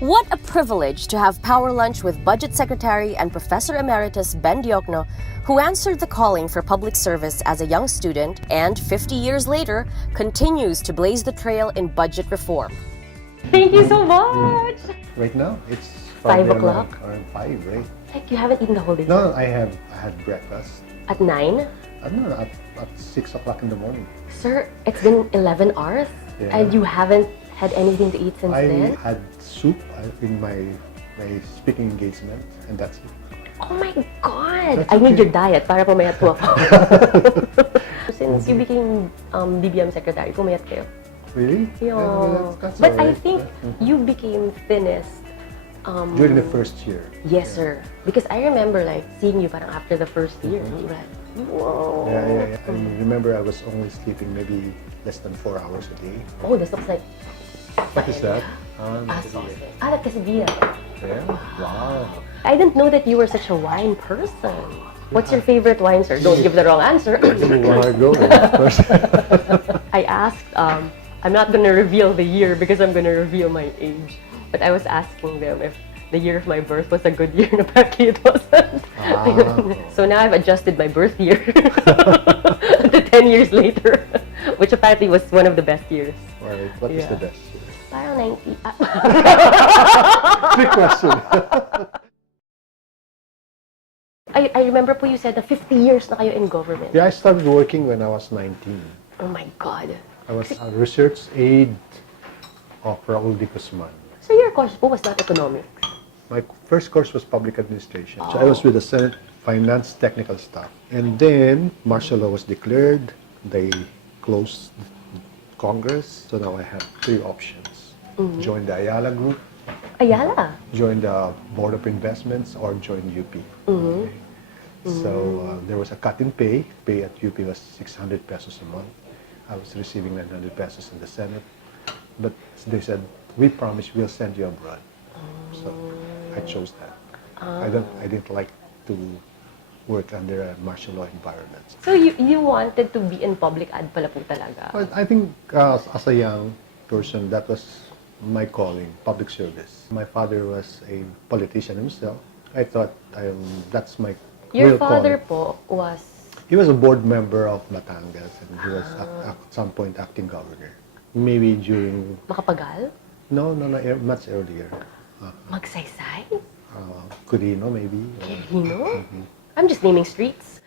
What a privilege to have Power Lunch with Budget Secretary and Professor Emeritus Ben Diokno, who answered the calling for public service as a young student and 50 years later continues to blaze the trail in budget reform. Thank you so much! Right now, it's 5 o'clock? Around 5, right? Like you haven't eaten the whole day? No, I had breakfast. At 9? No, at 6 o'clock in the morning. Sir, it's been 11 hours and you haven't had anything to eat since then? I had soup in my speaking engagement, and that's it. Oh my God! That's I need okay. your diet para pumayat po ako. Since you became BBM Secretary, pumayat kayo. Really? Yeah. That's But all I right. think you became thinnest During the first year. Yes, sir. Because I remember like seeing you parang after the first year, and you were like, whoa. Yeah. I remember I was only sleeping maybe less than 4 hours a day. Oh, this looks like What is that? sausage. That's quesadilla. Yeah? Wow. I didn't know that you were such a wine person. What's your favorite wine, sir? Don't give the wrong answer. Go, of course. I asked, I'm not gonna reveal the year because I'm gonna reveal my age. But I was asking them if the year of my birth was a good year, and apparently it wasn't. So now I've adjusted my birth year to 10 years later, which apparently was one of the best years. Alright, what is the best year? Parang 90. Trick question. I remember po you said na 50 years na kayo in government. Yeah, I started working when I was 19. Oh my God. I was a research aide of Raul de Guzman. So your course po was not economics? My first course was public administration. So I was with the Senate Finance Technical Staff. And then martial law was declared. They closed Congress. So now I have 3 options. Join the Ayala Group, Ayala? join the Board of Investments, or join UP. Okay. So there was a cut in pay. Pay at UP was 600 pesos a month. I was receiving 900 pesos in the Senate. But they said, we promise we'll send you abroad. So I chose that. I didn't like to work under a martial law environment. So you wanted to be in public ad pala po talaga? But I think as a young person, that was my calling, public service. My father was a politician himself. I thought that's my Your real father calling. po was... He was a board member of Batangas, and he was at some point acting governor. Maybe during... Makapagal? No, much earlier. Magsaysay? Curino, maybe. Quirino? I'm just naming streets.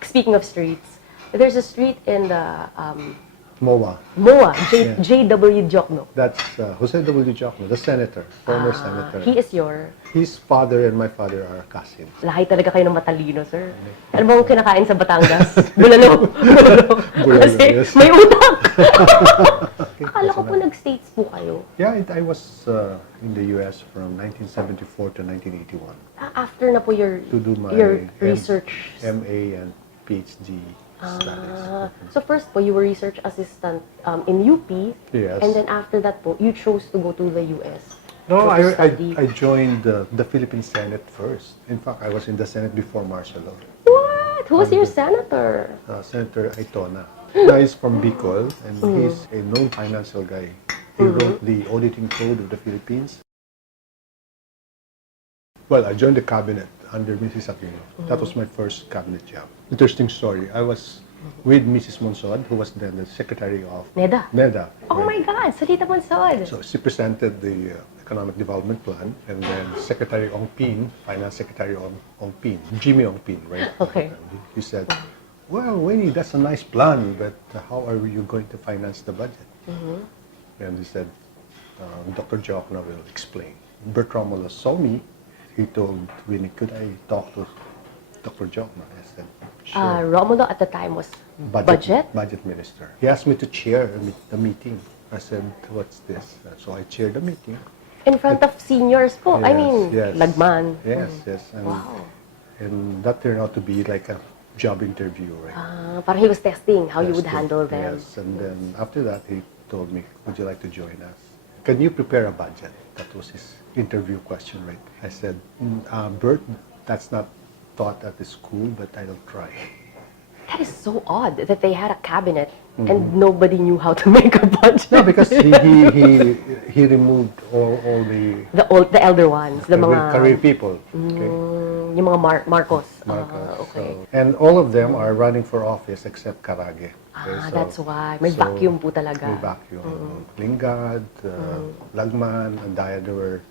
Speaking of streets, there's a street in the MOA. MOA, J.W. Diokno. That's Jose W. Diokno, the senator, former senator. He is your... His father and my father are cousins. Lahi talaga kayo ng matalino, sir. Ano bang kinakain sa Batangas? Bulalo. Bulalo, Kasi yes. may utak. Akala ko po nag-states po kayo. Yeah, I was in the US from 1974 to 1981 After na po your to do my research. MA and PhD studies. So first po, you were research assistant in UP. Yes. And then after that po, you chose to go to the US. No, to study. I joined the Philippine Senate first. In fact, I was in the Senate before martial law. What? Who was your senator? Senator Aitona. Guy is from Bicol, and he's a known financial guy. He wrote the auditing code of the Philippines. Well, I joined the cabinet under Mrs. Aquino. That was my first cabinet job. Interesting story. I was with Mrs. Monsod, who was then the secretary of NEDA. Oh right? my God, Salita Monsod. So she presented the economic development plan, and then Secretary Ong Pin, Finance Secretary Ong Pin, Jimmy Ong Pin, right? Okay. He said, well, Winnie, that's a nice plan, but how are you going to finance the budget? And he said, Dr. Diokno will explain. Bert Romulo saw me. He told Winnie, could I talk to Dr. Diokno? I said, sure. Romulo at the time was budget? Budget minister. He asked me to chair the meeting. I said, what's this? So I chaired the meeting. In front of seniors po. Yes, I mean, yes. lagman. Yes. And, Wow. and that turned out to be like a job interview, right? Parang he was testing how you would Testing. handle them. Yes, and then after that, he told me, would you like to join us? Can you prepare a budget? That was his interview question, right? I said, Bert, that's not taught at the school, but I'll try. That is so odd that they had a cabinet and nobody knew how to make a budget. No, because he removed all the elder ones, the mga career people. Okay? yung mga Marcos. Marcos. Okay. And all of them are running for office except Karage. Okay, That's why. May vacuum po talaga. May vacuum. Lingad, Lagman, and Daya, they were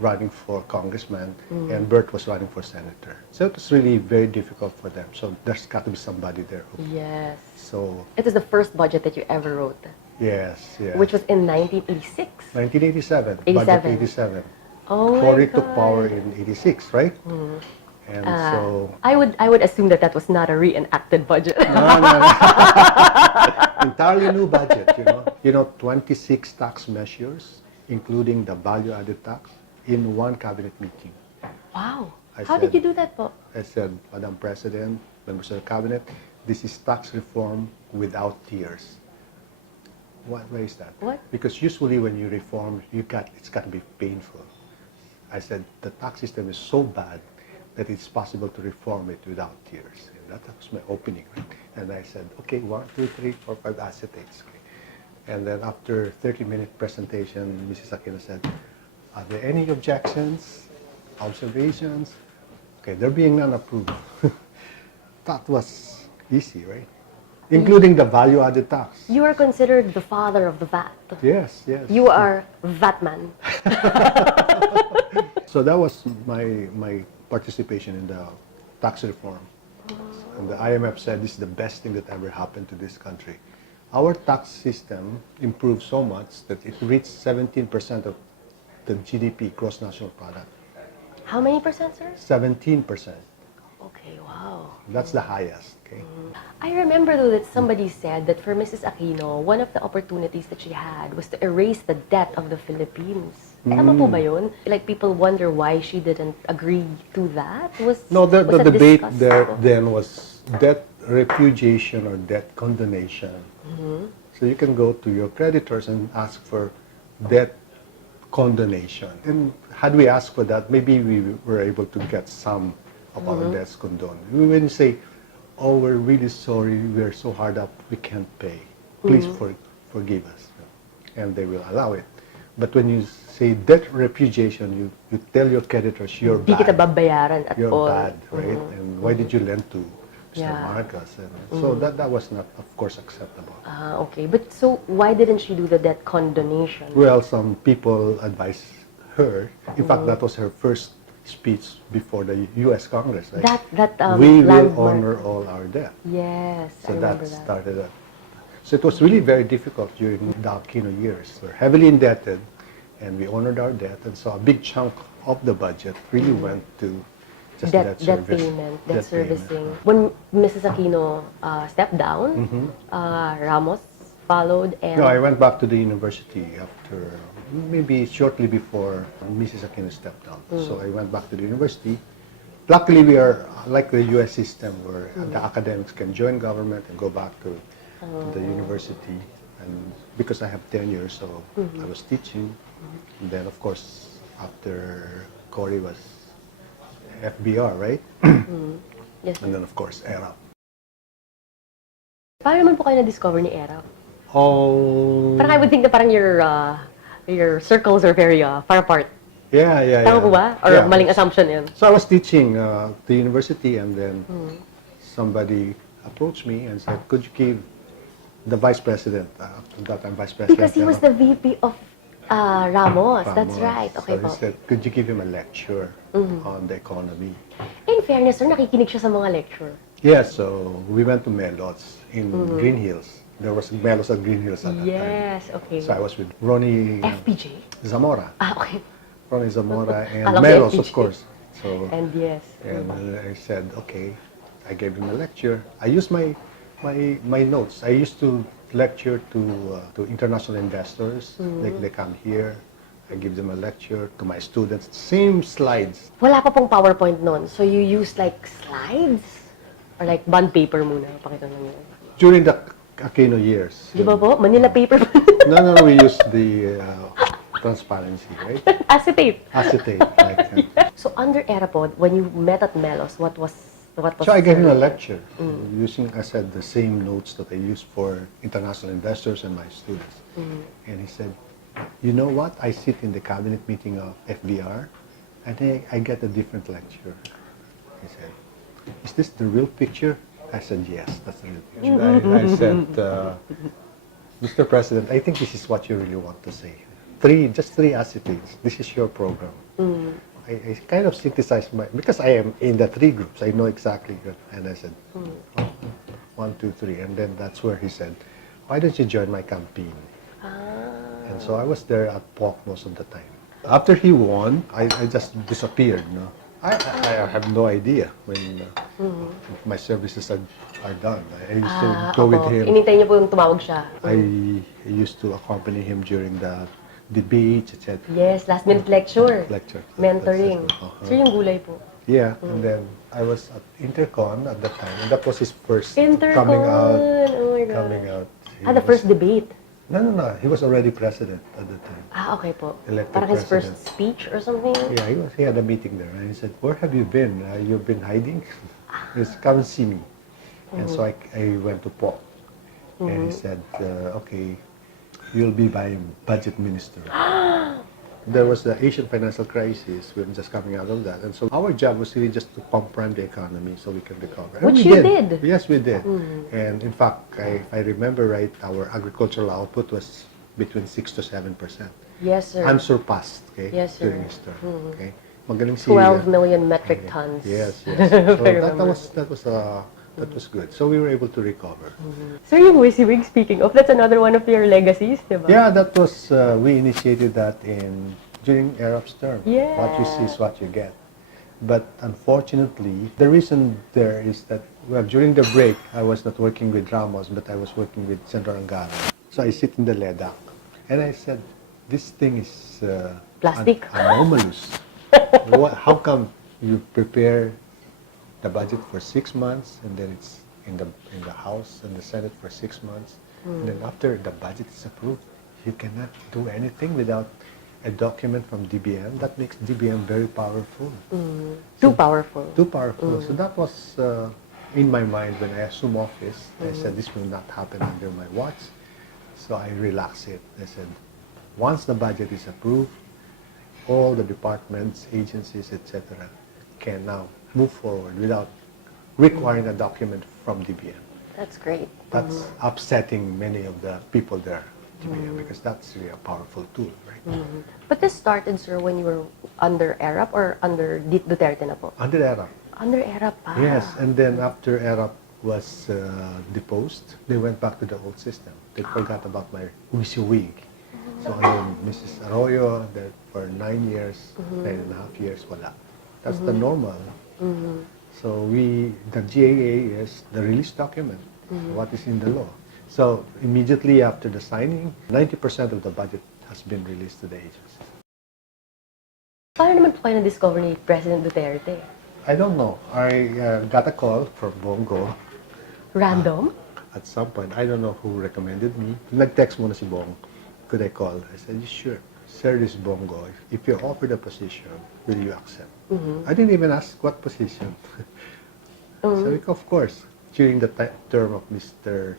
running for congressman, and Bert was running for senator. So it was really very difficult for them. So there's got to be somebody there. Yes. So It is the first budget that you ever wrote, yes. which was in 1986. 1987. 87. Budget 87. Oh Cory my took God. power in 86, right? And so I would assume that was not a reenacted budget. no. Entirely new budget, You know, 26 tax measures, including the value-added tax, in one cabinet meeting. Wow. I How said- did you do that po? I said, Madam President, members of the cabinet, this is tax reform without tears. Why is that? What? Because usually when you reform, it's got to be painful. I said, the tax system is so bad that it's possible to reform it without tears. And that was my opening. Right? And I said, okay, 1, 2, 3, 4, 5 acetates. Okay. And then after 30-minute presentation, Mrs. Aquino said, are there any objections, observations? Okay, there being none, approved. That was easy, right? Including the value-added tax. You are considered the father of the VAT. Yes. You are Vatman. So that was my participation in the tax reform. And the IMF said this is the best thing that ever happened to this country. Our tax system improved so much that it reached 17% of the GDP, gross national product. How many percent, sir? 17%. Okay, wow. That's the highest. Okay. I remember though that somebody said that for Mrs. Aquino, one of the opportunities that she had was to erase the debt of the Philippines. Tama po ba yun? Like people wonder why she didn't agree to that? No, the was that debate discussed there po? then was debt repudiation or debt condonation. So you can go to your creditors and ask for debt condonation. And had we asked for that, maybe we were able to get some of our debts condoned. When you say, oh, we're really sorry, we're so hard up, we can't pay. Please forgive us. And they will allow it. But when you say debt repudiation, you tell your creditors you're Di kita bad. babayaran at You're all. bad, right? And why did you lend to Mr. Yeah. Marcos? And so that was not, of course, acceptable. Okay. But so why didn't she do the debt condonation? Well, some people advised her. In fact, that was her first speech before the U.S. Congress. Right? We will landmark. honor all our debt. Yes, So I remember that that. started it. So it was really very difficult during the Aquino years. We're heavily indebted, and we honored our debt, and so a big chunk of the budget really went to just Debt service. payment, debt Debt servicing. payment. When Mrs. Aquino stepped down, Ramos followed and... No, I went back to the university after, maybe shortly before Mrs. Aquino stepped down. So I went back to the university. Luckily, we are like the U.S. system where the academics can join government and go back to the university. And because I have tenure, so I was teaching. And then, of course, after Cory was FBR, right? Yes. And then, of course, ERAP. Paano naman po kayo na-discover ni Era? Oh, Parang I would think na parang your circles are very far apart. yeah. Tama po ba? Or Yeah. maling assumption yun? So I was teaching the university, and then somebody approached me and said, could you give the vice president, that I'm vice president. Because he was the VP of Ramos. That's Ramos. right. Okay So he po. said, could you give him a lecture on the economy? In fairness, sir, nakikinig siya sa mga lecture. Yeah, so we went to Melos in Green Hills. There was Melos at Green Hills at that time. Yes, okay. So I was with Ronnie FPJ? Zamora. Okay. Ronnie Zamora and Alam ko Melos, FPJ. of course. So, And yes. and I said, okay. I gave him a lecture. I used my notes. I used to lecture to international investors. They come here. I give them a lecture to my students. Same slides. Wala pa pong PowerPoint noon. So you used like slides? Or like bond paper muna? Pakita lang yun. During the Aquino years. Di ba po? Manila paper. No, we used the transparency, right? Acetate. Acetate. Like, So under Era po, when you met at Melos, what was What was So I gave him a Sir- lecture using, I said, the same notes that I use for international investors and my students. And he said, you know what? I sit in the cabinet meeting of FBR and I get a different lecture. He said, is this the real picture? I said, yes, that's the real picture. I said, Mr. President, I think this is what you really want to say. Just three acetyls. This is your program. I kind of synthesized because I am in the three groups, I know exactly. And I said, oh, 1, 2, 3. And then that's where he said, why don't you join my campaign? And so I was there at POC most of the time. After he won, I just disappeared. No? I have no idea when my services are done. I used to go with him. Inintay niyo po yung tumawag siya. I used to accompany him during the debates, etc. Yes, last minute lecture. Lecture. Mentoring. Uh-huh. Sir, yung gulay po. Yeah, and then I was at Intercon at that time, and that was his first Intercon! coming out. Oh my God. Coming out. The first debate. No. He was already president at the time. Okay po. Elected Parang his president. first speech or something? Yeah, he had a meeting there, and he said, "Where have you been? You've been hiding? Just come and see me." And so I went to POC, and he said, "Okay, you'll be my budget minister." There was the Asian financial crisis. We were just coming out of that. And so our job was really just to pump prime the economy so we can recover. And Which we you did. Yes, we did. And in fact, if I remember right, our agricultural output was between 6 to 7%. Yes, sir. Unsurpassed, okay? Yes, sir. During his term, okay? Magaling si... 12 million metric tons. Yes. So that was good. So we were able to recover. Sir, yung WYSIWYG, speaking of, that's another one of your legacies, diba? Yeah, that was, we initiated that during Arab's term. Yeah. What you see is what you get. But unfortunately, the reason there is that, well, during the break, I was not working with Ramos, but I was working with Senator Angara. So I sit in the LEDAC, and I said, this thing is Plastic. anomalous. How come you prepare the budget for 6 months, and then it's in the House and the Senate for 6 months, and then after the budget is approved, you cannot do anything without a document from DBM. That makes DBM very powerful. Too powerful. Too powerful. So that was in my mind when I assumed office. I said this will not happen under my watch. So I relaxed it. I said, once the budget is approved, all the departments, agencies, etc., can now move forward without requiring a document from DBM. That's great. That's upsetting many of the people there, DBM, because that's really a powerful tool, right? But this started, sir, when you were under Arab or under Duterte na po? Under ERA. Under Arab pa. Yes, and then after ERA was deposed, they went back to the old system. They forgot about my WYSIWYG. So Mrs. Arroyo, there for 9 years, 9.5 years, wala. That's the normal. So the GAA is the release document, what is in the law. So immediately after the signing, 90% of the budget has been released to the agencies. Paano naman po kayo na-discover ni President Duterte? I don't know. I got a call from Bongo Random? at some point. I don't know who recommended me. Nag-text muna si Bong. Could I call? I said, sure. Sir, this is Bongo. If you're offered a position, will you accept? I didn't even ask what position. So, of course, during the term of Mr.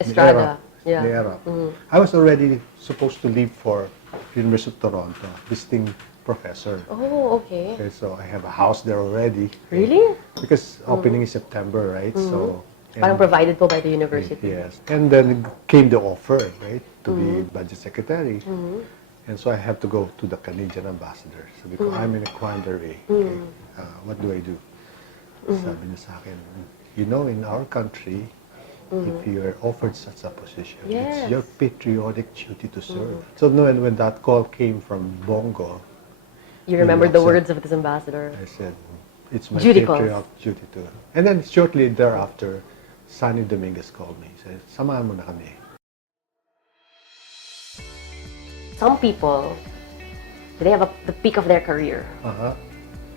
Estrada. Yeah. Niera, I was already supposed to leave for University of Toronto, visiting professor. Oh, okay. Okay, so I have a house there already. Really? Because opening is September, right? So Parang provided po by the university. yes, and then came the offer, right, to be budget secretary, and so I have to go to the Canadian ambassador. So because I'm in a quandary, okay, what do I do? Sabi niya sa akin, you know, in our country, if you are offered such a position, it's your patriotic duty to serve. So when that call came from Bongo, You remembered the words of this ambassador. I said, it's my Duty calls. patriotic duty to. And then shortly thereafter, Sonny Dominguez called me. He said, samahan mo na kami. Some people, they have the peak of their career.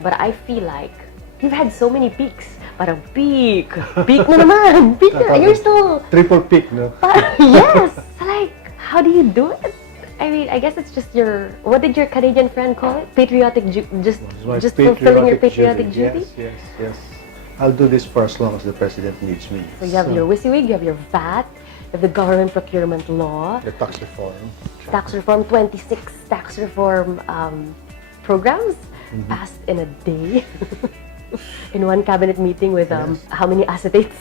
But I feel like you've had so many peaks. Parang peak na naman. Peak na. And you're still... Triple peak, no? Yes! Like, how do you do it? I mean, I guess it's just your... What did your Canadian friend call it? Patriotic... Just fulfilling your patriotic duty? Yes. I'll do this for as long as the president needs me. So you have your WYSIWYG, you have your VAT, you have the government procurement law, The tax reform. tax reform, 26 tax reform programs passed in a day in one cabinet meeting with Yes. how many acetates?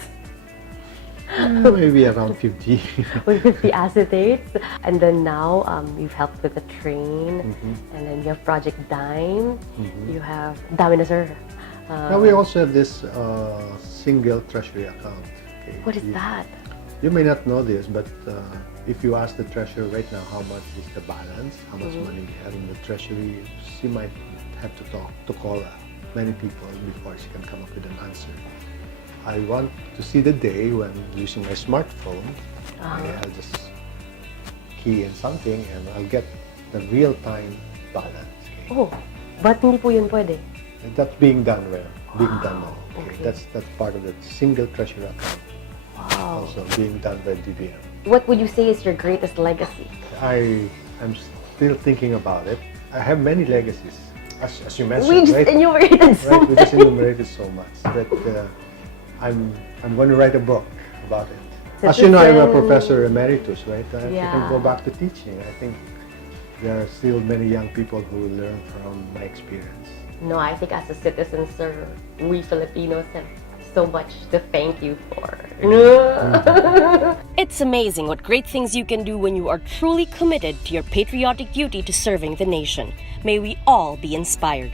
Maybe around 50. With 50 acetates. And then now you've helped with the train, and then you have Project Dime, you have dami na sir. Now we also have this single treasury account. Okay? What is that? You may not know this, but if you ask the treasurer right now how much is the balance, how much money we have in the treasury, she might have to call many people before she can come up with an answer. I want to see the day when using my smartphone, okay, I'll just key in something and I'll get the real-time balance. Okay? Oh, ba't hindi po yun pwede? And that's being done well, being done now. Okay? Okay. That's part of the single treasury account. Wow. Also being done by DBM. What would you say is your greatest legacy? I'm still thinking about it. I have many legacies, as you mentioned, We just right? enumerated so Right, we just many. enumerated so much. But I'm going to write a book about it. As you know, I'm a Citizen. professor emeritus, right? I can Yeah. go back to teaching. I think there are still many young people who will learn from my experience. No, I think as a citizen, sir, we Filipinos have so much to thank you for. It's amazing what great things you can do when you are truly committed to your patriotic duty to serving the nation. May we all be inspired.